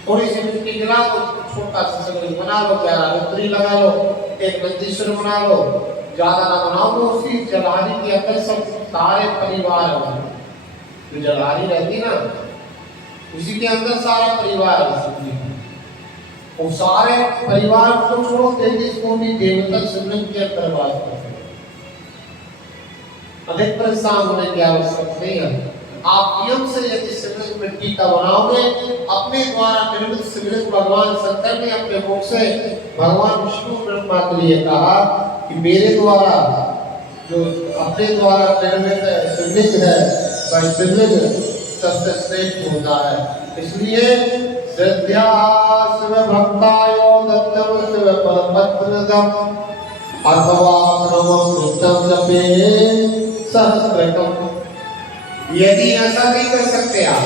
थोड़ी सी मिट्टी गिरा लो, छोटा सा शिवलिंग बना लो, 11 रुद्री लगा लो, एक नंदीश्वर बना लो, ज्यादा ना बनाओ, तो उसकी जलाने की अंदर सब सारे परिवार जो जलारी रहती ना, उसी के अंदर सारा परिवार है। वो सारे परिवार को छोड़ो 33 कोटि देवता शिवलिंग के अंदर वास करते हैं। अधिक परेशान होने की आवश्यकता नहीं है। आप नियम से यदि शिवलिंग मिट्टी का बनाओगे, अपने द्वारा निर्मित शिवलिंग भगवान शंकर ने अपने मुख से भगवान विष्णु ब्रह्मा के लिए कहा कि मेरे द्वारा जो अपने द्वारा निर्मित शिवलिंग है वह शिवलिंग सबसे श्रेष्ठ होता है। इसलिए श्रद्धा शिव भक्तायो दत्तम शिव परमपत्रदम अथवा प्रणव कृतम जपे सहस्रकम। यदि ऐसा नहीं कर सकते आप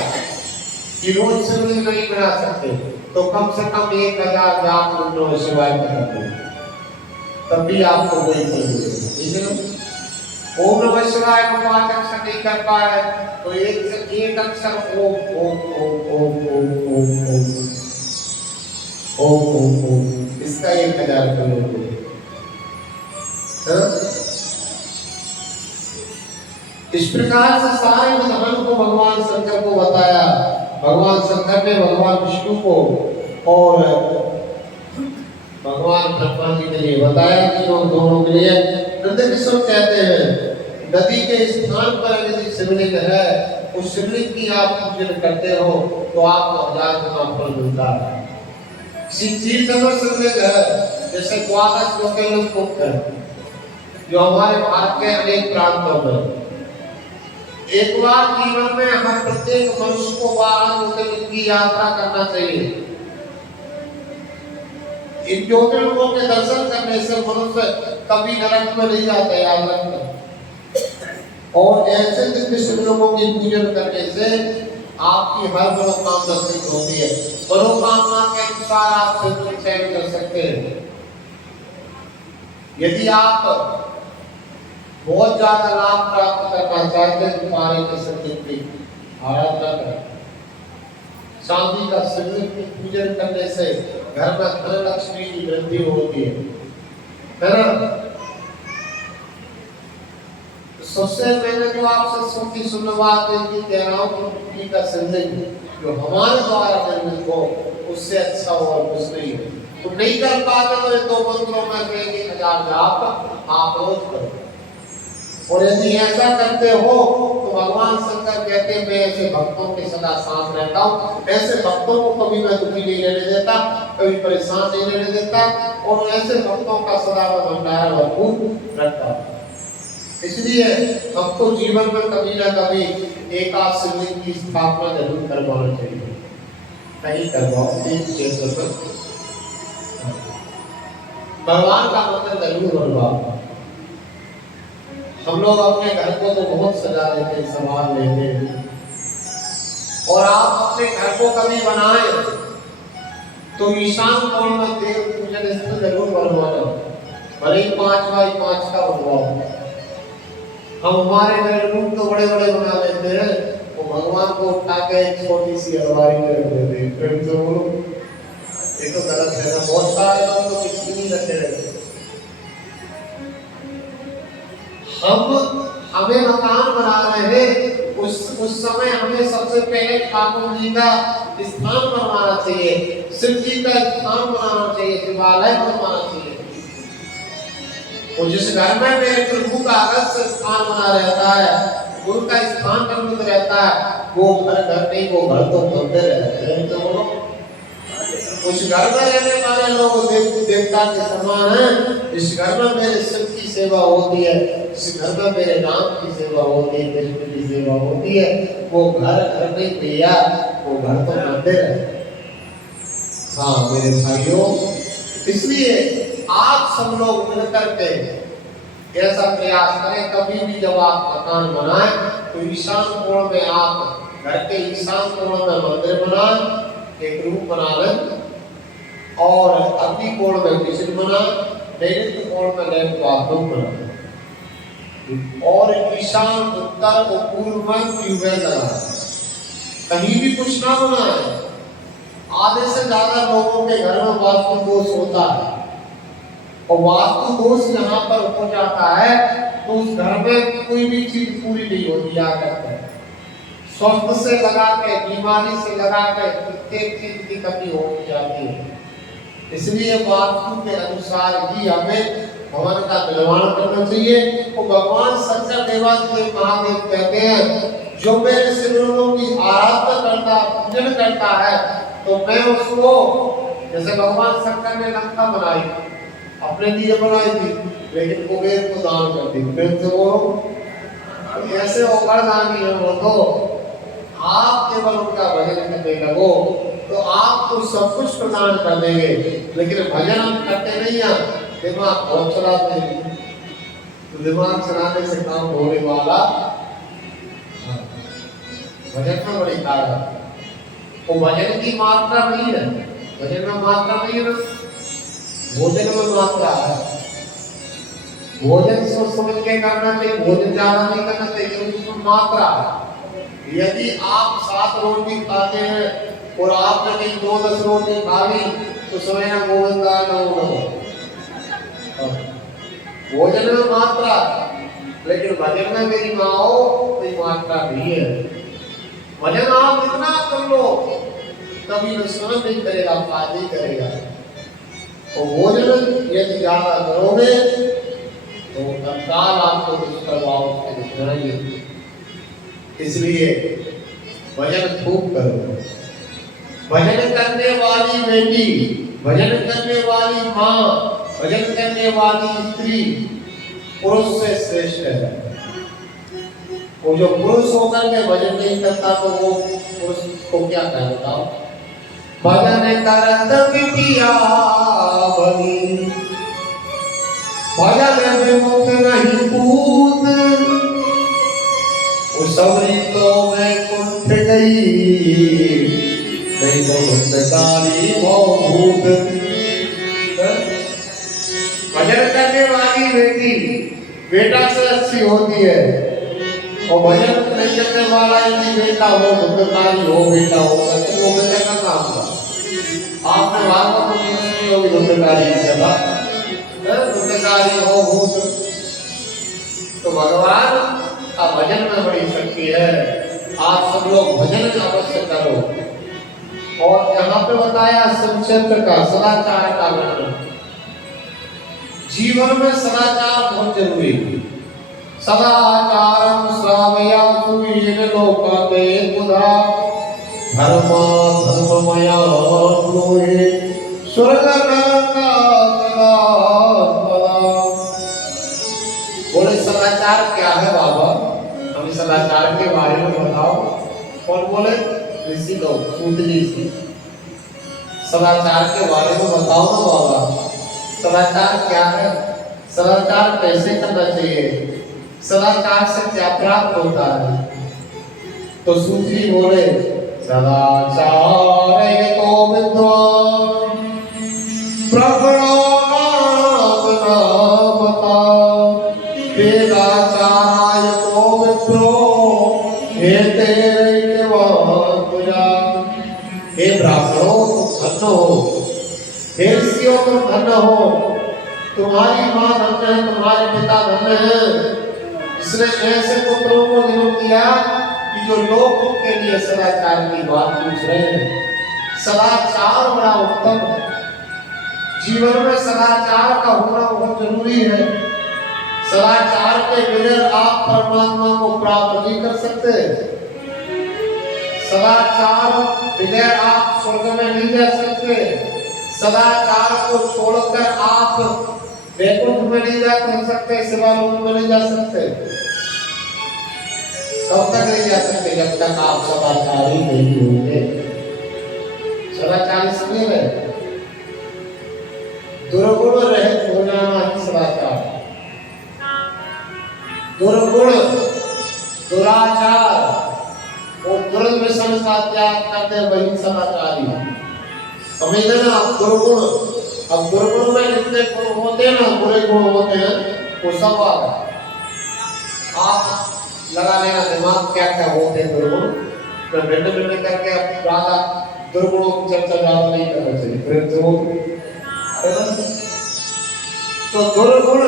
कि रोज शिवलिंग नहीं बना सकते, तो कम से कम 1000 जाप नमः शिवाय करते हैं, तब भी आपको कोई फल मिलेगा। ठीक है ना? ओम नमः शिवाय को 5 अक्षर नहीं कर पाए तो एक अक्षर ओम ओम ओम ओम ओम ओम ओम ओम ओम, इसका 1000 करोड़। इस प्रकार से सारे विधान को भगवान शंकर को बताया। भगवान शंकर ने भगवान विष्णु को और भगवान ब्रह्मा जी के लिए बताया कि दोनों के लिए। नंदकिशोर कहते हैं नदी के स्थान पर यदि शिवलिंग है, उस शिवलिंग की आप पूजन करते हो तो आपको 1000 गुना फल मिलता है। तीर्थ में शिवलिंग है, जैसे द्वादश ज्योतिर्लिंग मुक्त है जो हमारे भारत के अनेक प्रांतों में। एक बार जीवन में हर प्रत्येक मनुष्य को 12 ज्योतिर्लिंग की यात्रा करना चाहिए। इन ज्योतिर्लिंगों के दर्शन करने से मनुष्य कभी नरक में नहीं जाता, याद रखना। और ऐसे दिव्य शिवलिंगों की पूजन करने से आपकी हर मनोकामना सिद्ध होती है। मनोकामना के अनुसार आप शिवलिंग चयन कर सकते हैं। यदि आप बहुत ज्यादा लाभ प्राप्त करना चाहते हैं तो पारे के शिवलिंग की आराधना करें। चांदी का शिवलिंग की पूजन करने से घर में धन लक्ष्मी की वृद्धि होती है ना? सबसे पहले जो आपसे सुनती सुनवाते की कह रहा हूँ कि मिट्टी का शिवलिंग जो हमारे द्वारा निर्मित हो उससे अच्छा और कुछ नहीं है। तो नहीं कर पाते तो ये 2 मंत्रों में से 1000 जाप आप रोज करो। और यदि ऐसा करते हो तो भगवान शंकर कहते हैं मैं ऐसे भक्तों के सदा साथ रहता हूँ। ऐसे भक्तों को कभी मैं दुखी नहीं रहने देता, कभी परेशान नहीं रहने देता, और ऐसे भक्तों का सदा मैं भंडारा भरपूर रखता हूँ। इसलिए हमको जीवन में कभी ना कभी एक आध शिवलिंग की स्थापना जरूर करवाना चाहिए। कहीं करवाओ, एक क्षेत्र पर भगवान का मंदिर जरूर बनवाओ। हम लोग अपने घर को तो बहुत सजा लेते हैं, संभाल लेते हैं, और आप अपने घर को कभी बनाए तो ईशान कोण में देव पूजन स्थल जरूर बनवाना। भले ही 5 बाई 5 का बनवाओ। हम हमारे घर रूम तो बड़े बड़े बना लेते हैं, वो भगवान को उठा के एक छोटी सी अलमारी में रख देते हैं। फिर तो बोलो ये तो गलत है ना। बहुत सारे लोग तो किसी नहीं रखे रहते। हमें मकान बना रहे हैं, उस समय हमें सबसे पहले ठाकुर जी का स्थान बनवाना चाहिए, शिव जी का स्थान बनाना चाहिए, शिवालय बनवाना चाहिए। और जिस घर में मेरे प्रभु का अलग से स्थान बना रहता है, उनका स्थान निर्मित रहता है, वो घर नहीं, वो घर तो मंदिर है। तो बोलो उस घर में रहने वाले लोग देवता के समान हैं। इस घर में मेरे शिव की सेवा होती है, इस घर में मेरे राम की सेवा होती है, कृष्ण की सेवा होती है। वो घर नहीं भैया, वो घर तो मंदिर है। हाँ मेरे भाइयों, इसलिए आप सब लोग मिलकर के ऐसा प्रयास करें। कभी भी जब आप मकान बनाएं तो ईशान कोण में, आप घर के ईशान कोण में मंदिर बनाएं, एक रूम बना लें, और अग्नि कोण में किचन बनाएं, नैऋत्य कोण में लैंप बाथरूम बनाएं, और ईशान उत्तर और पूर्व में ट्यूबवेल लगाएं। कहीं भी कुछ ना बनाएं। आधे से ज्यादा लोगों के घर में वास्तु दोष होता है, और वास्तु दोष यहाँ पर हो जाता है तो उस घर में कोई भी चीज पूरी नहीं होती। याद रखते हैं, स्वस्थ से लगा के बीमारी से लगा के प्रत्येक चीज की कमी हो जाती है। इसलिए वास्तु के अनुसार ही हमें भवन का निर्माण करना चाहिए। तो भगवान शंकर देवादिदेव महादेव कहते हैं, जो मेरे शिवलिंगों की आराधना करता, पूजन करता है, तो मैं उसको, जैसे भगवान शंकर ने लंका बनाई, अपने लिए बनाई थी, लेकिन कुबेर को दान कर दी। फिर तो वो ऐसे होकर दानी है वो, तो आप केवल उनका भजन करने लगो तो आपको सब कुछ प्रदान कर देंगे। लेकिन भजन हम करते नहीं हैं, दिमाग बहुत चलाते हैं, तो दिमाग चलाने से काम होने वाला भजन में बड़ी ताकत। वो भजन की मात्रा नहीं है, भजन में मात्रा नहीं है ना, भोजन में मात्रा है। भोजन सोच समझ के करना चाहिए, भोजन ज्यादा नहीं करना चाहिए, उसमें मात्रा है। यदि आप 7 रोटी खाते हैं और आपने कहीं 2-10 रोटी खा ली, तो समझना गोविंदा न हो। भोजन में मात्रा, लेकिन भजन में मेरी माओ कोई मात्रा नहीं है। भजन आप इतना कर लो, कभी नुकसान नहीं करेगा, फायदा ही करेगा। और भोजन यदि ज्यादा करोगे तो तत्काल आपको दुष्प्रभाव से दिखना ही। इसलिए भजन खूब करो। भजन करने वाली बेटी, भजन करने वाली माँ, भजन करने वाली स्त्री पुरुष से श्रेष्ठ है। वो जो पुरुष होकर के भजन नहीं करता, तो वो पुरुष को क्या कहे बताओ? भजन करत बिटिया बनी, भजन विमुख नहीं पूत, सबरी तो मैं कुंठ गई, नहीं तो भक्तकारी वो भूत। भजन करने वाली बेटी बेटा से अच्छी होती है, और भजन नहीं करने वाला यदि बेटा हो, भक्तकारी हो, बेटा हो, तो वो बेटा का काम था। आपने भागवत में सुनी होगी भक्तकारी की सभा, भक्तकारी हो भूत। तो भगवान अब भजन में बड़ी शक्ति है। आप सब लोग भजन अवश्य करो। और यहाँ पे बताया संक्षेप का सदाचार का वर्णन। जीवन में सदाचार बहुत जरूरी है। सदाचारम श्रावयातु येन लोकाते बुधा, धर्मा धर्ममया लोहे स्वर्ग नरका कला। बोले सदाचार क्या है बाबा, हमें सदाचार के बारे में बताओ। कौन बोले? ऋषि लोग, सूत ऋषि। सदाचार के बारे में बताओ ना बाबा, सदाचार क्या है, सदाचार कैसे करना चाहिए, सदाचार से क्या प्राप्त होता है? तो सूत जी बोले, सदाचार ये तो विद्वान प्रभुणा वेदाचाराय तो विप्रो हेते हे ब्राह्मणों तुम धन्य हो, हे ऋषियों तुम धन्य हो, तुम्हारी माँ धन्य है, तुम्हारे पिता धन्य है, जिसने ऐसे पुत्रों को जन्म दिया कि जो लोग उनके लिए सदाचार की बात पूछ रहे हैं। सदाचार बड़ा उत्तम है, जीवन में सदाचार का होना बहुत जरूरी है। सदाचार के बगैर आप परमात्मा को प्राप्त नहीं कर सकते। सदाचार बगैर आप स्वर्ग में नहीं जा सकते। सदाचार को छोड़कर आप वैकुंठ में नहीं जा सकते, शिवालोक में नहीं जा सकते। कब तक नहीं जा सकते? जब तक आप सदाचारी नहीं होंगे। सदाचारी समझ रहे? दुर्गुण रहित हो जाना ही सदाचार। दुर्गुण, दुराचार और दुर्व्यसन का त्याग करते वही सदाचारी। समझे ना आप? दुर्गुण, अब दुर्गुण में जितने गुण होते हैं ना, बुरे गुण होते हैं, वो सब आप लगा लेना दिमाग क्या क्या होते हैं दुर्गुण। तो भिन्न करके आप ज्यादा दुर्गुणों की चर्चा ज्यादा नहीं करना चाहिए। फिर तो दुर्गुण,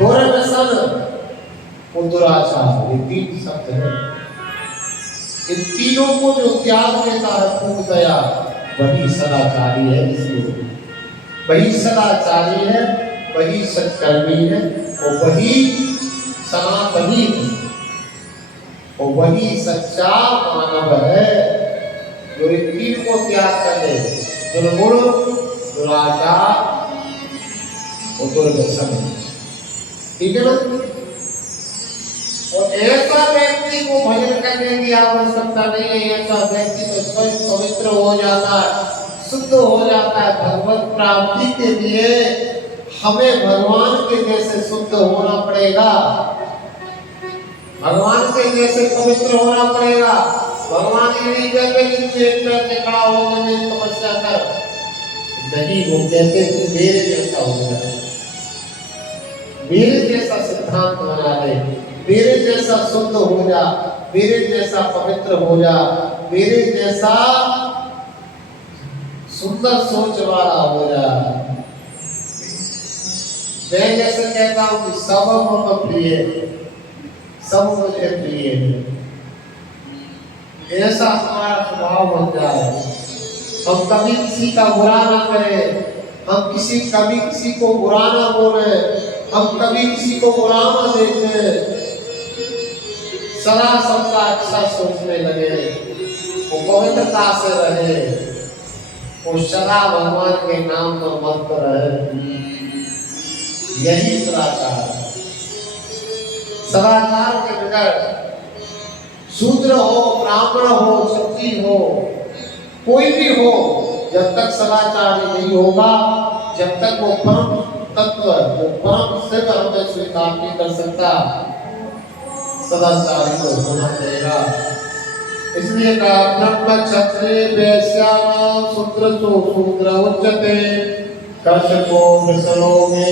दुर्व्यसन और दुराचार, ये तीन शब्द है। इन तीनों को जो त्याग देता है पूर्ण दया, वही सदाचारी है। इसलिए वही सदाचारी है, वही सत्कर्मी है, और वही सनातनी है, और वही सच्चा मानव है जो इन तीन को त्याग कर दे, दुर्गुण, दुराचार और दुर्व्यसन। ठीक है ना? और ऐसा व्यक्ति को भजन करने की आवश्यकता नहीं है। ऐसा व्यक्ति तो स्वयं पवित्र हो जाता है, शुद्ध हो जाता है। भगवत प्राप्ति के लिए हमें भगवान के जैसे शुद्ध होना पड़ेगा, भगवान के जैसे पवित्र होना पड़ेगा। भगवान की खड़ा होकर मेरी तपस्या कर नहीं, वो कहते तू मेरे जैसा हो जाए, मेरे जैसा सिद्धांत बना ले, मेरे जैसा शुद्ध हो जा, मेरे जैसा पवित्र हो जा, मेरे जैसा सुंदर सोच वाला हो जा। मैं जैसे कहता हूं कि सब मम प्रिय, सब मुझे प्रिय है, ऐसा हमारा स्वभाव बन जाए। हम कभी किसी का बुरा ना करें, हम कभी किसी को बुरा ना बोले, हम कभी किसी को बुरा ना देखें, सदा सबका अच्छा सोचने लगे, वो पवित्रता से रहे, वो सदा भगवान के नाम में मस्त रहे। यही सदाचार है। सदाचार के बगैर शूद्र हो, ब्राह्मण हो, क्षत्रिय हो, कोई भी हो, जब तक सदाचार नहीं होगा, जब तक वो परम तत्व, वो परम शिव हमें स्वीकार नहीं कर सकता, सदाचारी को होना पड़ेगा। इसलिए कहा ब्रह्म क्षत्रिय वैश्य शूद्र तो शूद्र उच्चते कर्षको वृषलो में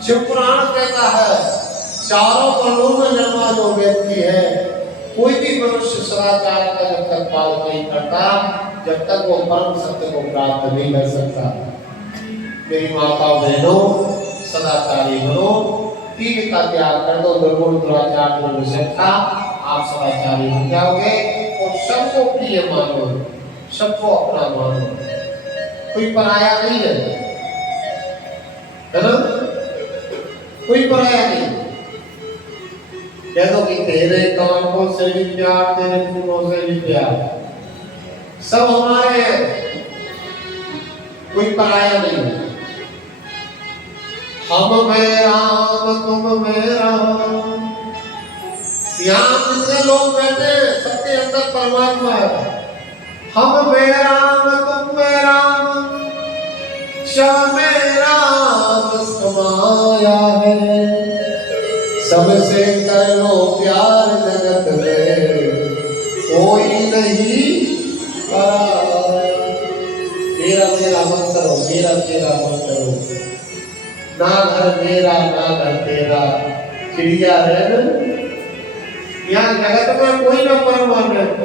शिव पुराण कहता है चारों वर्णों में जन्मा जो व्यक्ति है, कोई भी मनुष्य सदाचार का जब तक पालन नहीं करता, जब तक वो परम सत्य को प्राप्त नहीं कर सकता। मेरी माता बहनों, सदाचारी बनो, तीन का त्याग कर दो, दुर्गुण, दुराचार, दुर्व्यसनता, आप सदाचारी बन जाओगे और सबको प्रिय मानो, सबको अपना मानो, कोई पराया नहीं है ना? कोई पराया नहीं। कह दो कि तेरे कानों से भी प्यार, तेरे फूलों से भी प्यार, सब हमारे हैं, कोई पराया नहीं है। हम में राम, तुम में राम, यहाँ जितने लोग बैठे सबके अंदर परमात्मा है। हम में राम, तुम में राम, सब में राम समाया है। सबसे कर लो प्यार जगत में, कोई नहीं मेरा मेरा मत करो, मेरा तेरा मत करो, ना घर मेरा ना घर तेरा, चिड़िया है यहाँ जगत में कोई ना परमानंद।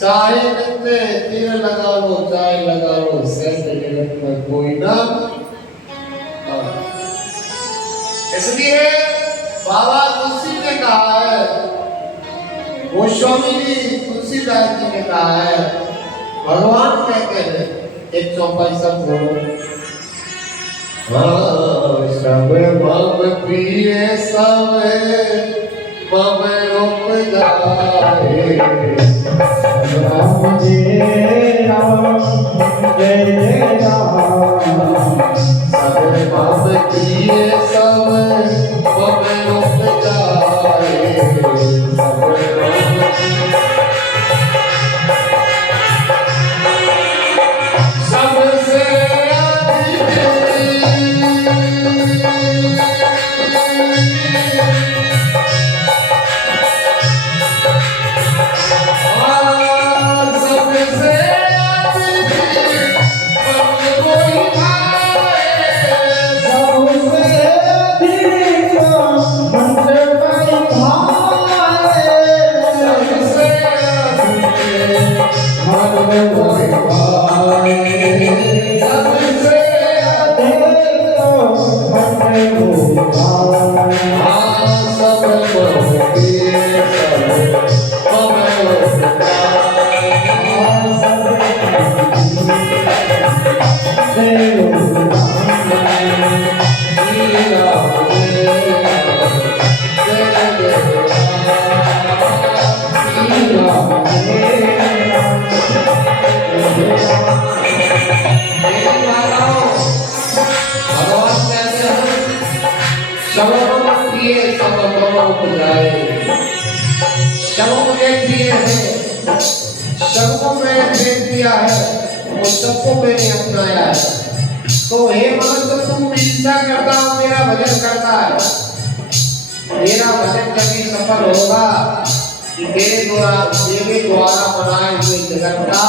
चाहे कितने तीर लगा लो, चाहे लगा लो, जगत में कोई ना। इसलिए बाबा तुलसी ने कहा है, गोस्वामी जी तुलसीदास जी ने कहा है, भगवान कहते हैं, एक चौपाई सब बोलो, सब मम प्रिय सब मम उपजाए, राम जय राम जय जय राम, सब मम प्रिय सब मम उपजाए, सबसे शब्द प्रिय सब तो जाए, शब्द में प्रिय है, शब्दों में भेद दिया है, वो सबको मैंने अपनाया है। तो हे मनुष्य तू निंदा करता हो, मेरा भजन करता है, मेरा भजन कभी सफल होगा कि तेरे द्वारा बनाए हुए जगत का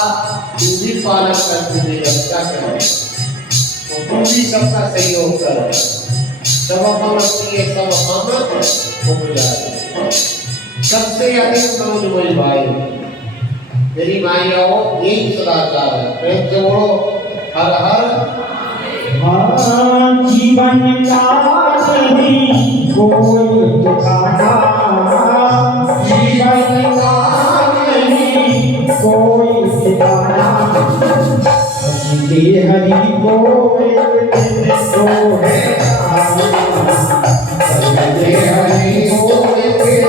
तू भी पालन कर, तुझे रक्षा कर, तो तू भी सबका सहयोग कर, सब अपन अपनी सब हम हो जाए। सबसे अधिक मनोज भाई मेरी माइयाओं यही सदाचार है, प्रेम से बोलो हर हर। जीवन का नहीं कोई ठिकाना, जीवन का नहीं कोई ठिकाना, हरि हरि बोल तो है हरि हरि बोल तो है।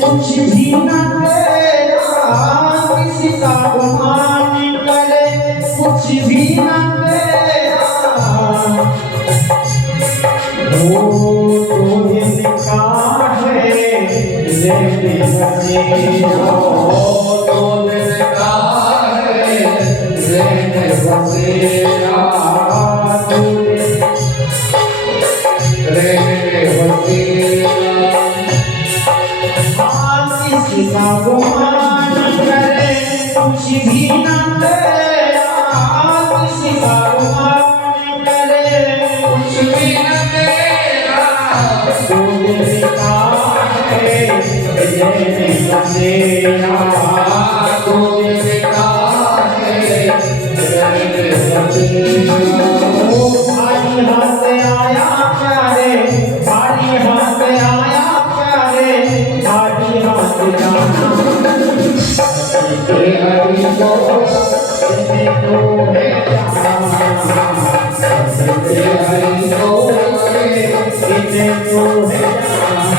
कुछ भी न तेरा, किसी का गुमान करे, कुछ भी न तेरा, वो तो इनका है लेने बसेरा, तो इनका है लेने बसेरा, लेने बसेरा। किसी का गुमान करे, कुछ भी न तेरा, किसी का गुमान करे, कुछ भी न तेरा, तू दिल का है लेने बसेरा, तू दिल का है लेने बसेरा। भारी हाथ आया प्यारे, भारी हाथ आया प्यारे, भारी हाथ जाना हरि हरि बोल तो है जाना, हरि हरि बोल तो है जाना।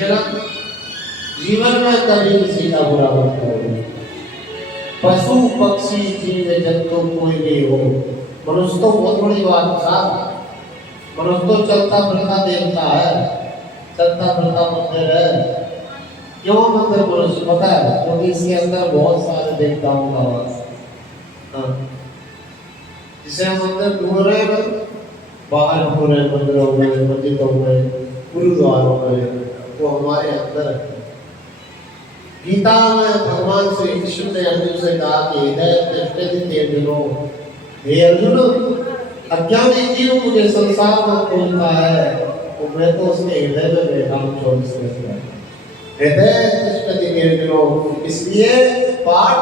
जनक जीवन में कभी किसी का बुरा मत करो। पशु पक्षी जीव जंतु कोई भी हो, मनुष्य तो बहुत बड़ी बात है साहब। मनुष्य तो चलता फिरता देवता है, चलता फिरता मंदिर है। क्यों मंदिर मनुष्य पता है? क्योंकि इसके अंदर बहुत सारे देवताओं का वास है। जिसे हम अंदर ढूंढ रहे हैं, बाहर ढूंढ रहे, मंदिरों में, मस्जिदों में, गुरुद्वारों में, वो हमारे अंदर है। गीता में भगवान श्री कृष्ण ने अर्जुन से कहा कि हे अर्जुन, अज्ञानी जीव मुझे संसार में खोजता है, तो मैं तो उसके हृदय में बैठा हूँ 24 घंटे। हृदय कृष्ण, इसलिए पाठ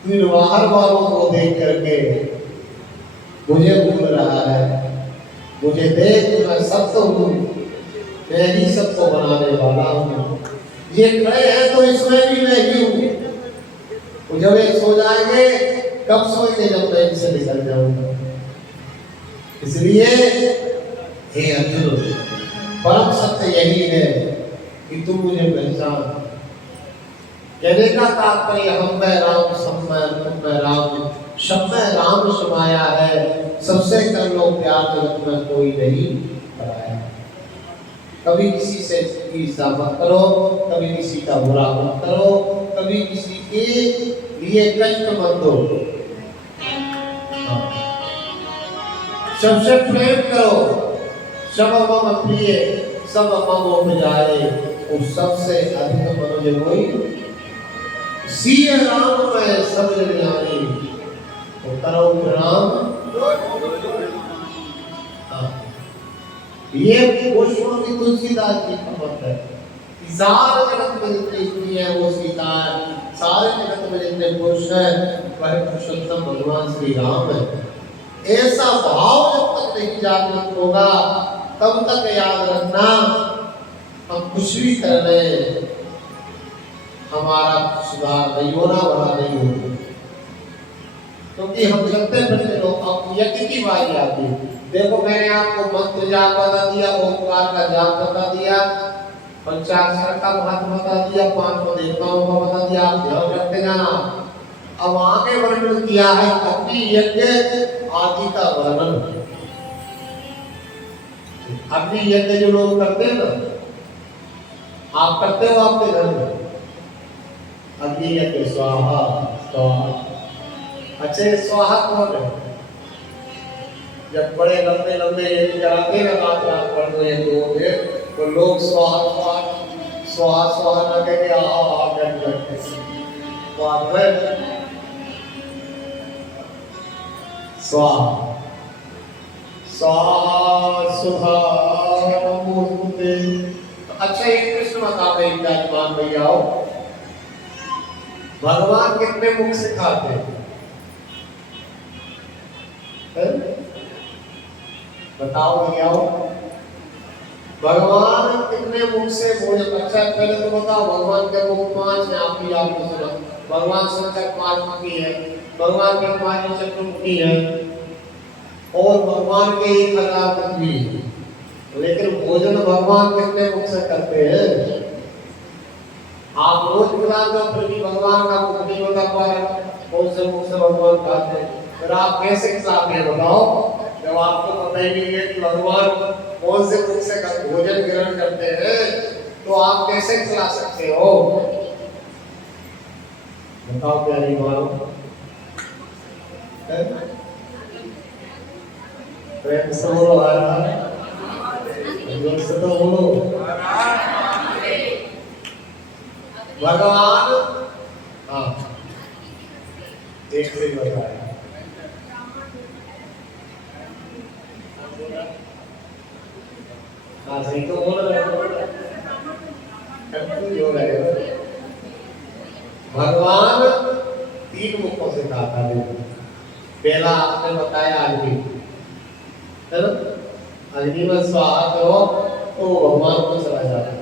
तू बाहर वालों को देख करके मुझे भूल रहा है। मुझे देख, मैं सत्य हूँ, मैं ही सबको बनाने वाला हूँ। ये खड़े हैं तो इसमें भी मैं ही हूँ। जब ये सो जाएंगे, कब सोएंगे? जब मैं इनसे निकल जाऊंगा। इसलिए हे अर्जुन, परम सत्य यही है कि तुम मुझे पहचान। कहने का तात्पर्य हम में राम, सब में तुम में राम, सब में राम समाया है। सबसे कर लो प्यार, जगत में कोई नहीं पराया। कभी किसी से ईर्ष्या मत करो, कभी किसी का बुरा मत करो, कभी किसी के लिए कष्ट मत दो। सबसे प्रेम करो, सब मम प्रिय, सब मम उपजाए, और सबसे अधिक मनुज होई सिय राम में सब जानी, तो करो प्रणाम। ये गोस्वामी तुलसीदास जी का मत है। सारे जगत में जितनी स्त्री है वो सीता है, सारे जगत में जितने पुरुष हैं वह पुरुषोत्तम भगवान श्री राम है। ऐसा भाव जब तक नहीं जागृत होगा तब तक याद रखना, हम कुछ भी कर रहे हैं, हमारा सुधार नहीं होना, बड़ा नहीं होगा। क्योंकि हम चलते फिरते लोग, अब यज्ञ की बारी आती है। देखो, मैंने आपको मंत्र जाप बता दिया, ओंकार का जाप बता दिया, पंचाक्षर का महत्व बता दिया, 5 देवताओं का बता दिया, आप ध्यान रखते जाना। अब आगे वर्णन किया है अग्नि यज्ञ आदि का वर्णन। अग्नि यज्ञ जो लोग करते हैं ना, आप करते हो आपके घर में अग्नि यज्ञ? स्वाहा स्वाहा। अच्छा, स्वाहा कौन है? जब बड़े लंबे लंबे यज्ञ कराते हैं, रात रात पढ़ रहे हैं तो लोग स्वाहा स्वाहा स्वाहा स्वाहा ना कहेंगे, आहा कर करते स्वाहा स्वाहा स्वाहा सुधा नमोस्तुते। अच्छा, एक प्रश्न बता दे विद्वान भैया, भगवान कितने मुख से खाते हैं? बताओ भैया, भगवान कितने मुख से भोजन? अच्छा, पहले तो बताओ, भगवान के मुख 5 हैं, आप भी आपको सुना। भगवान शंकर 5 मुखी है, भगवान के 5 चतुर्मुखी है, और भगवान के 1000 पृथ्वी है। लेकिन भोजन भगवान कितने मुख से करते हैं? आप रोज खिलाते हो, फिर भी भगवान का मुख नहीं बता पा रहे कौन से मुख से भगवान खाते हैं। फिर आप कैसे खिलाते हैं बताओ, जब आपको पता ही नहीं है कि भगवान कौन से मुख से भोजन ग्रहण करते हैं, तो आप कैसे खिला सकते हो? बताओ प्यारी मानो, प्रेम से बोलो, से तो बोलो। भगवान, हाँ, एक से बताया, हाँ सही तो बोल रहे हो। भगवान 3 मुखों से खाता है। पहला आपने बताया अग्नि, है ना? अग्नि में स्वाहा करो तो भगवान को चला जाता है।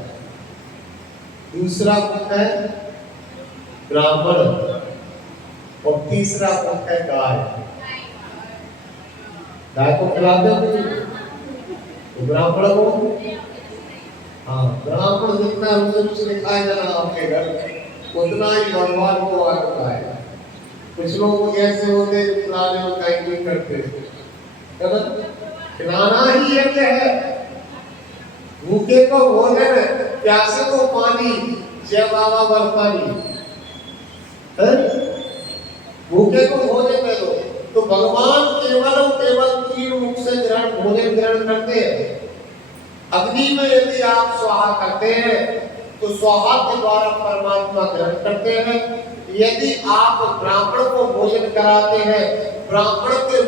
दूसरा मुख है ब्राह्मण, और तीसरा मुख है गाय। गाय को खिलाते हो तो ब्राह्मण को, हाँ, ब्राह्मण जितना रुद्र खाएगा ना आपके घर, उतना ही भगवान को आता है। कुछ लोग ऐसे होते हैं खिलाने में कहीं नहीं करते, खिलाना ही यज्ञ है। भूखे को भोजन, प्यासे को पानी, जय बाबा बर्फानी। भूखे को भोजन दे दो। तो भगवान केवल 3 मुख से भोजन ग्रहण करते हैं। अग्नि में यदि आप स्वाहा करते हैं तो स्वाहा के द्वारा परमात्मा ग्रहण करते हैं। यदि आप ब्राह्मण को भोजन कराते हैं, ब्राह्मण के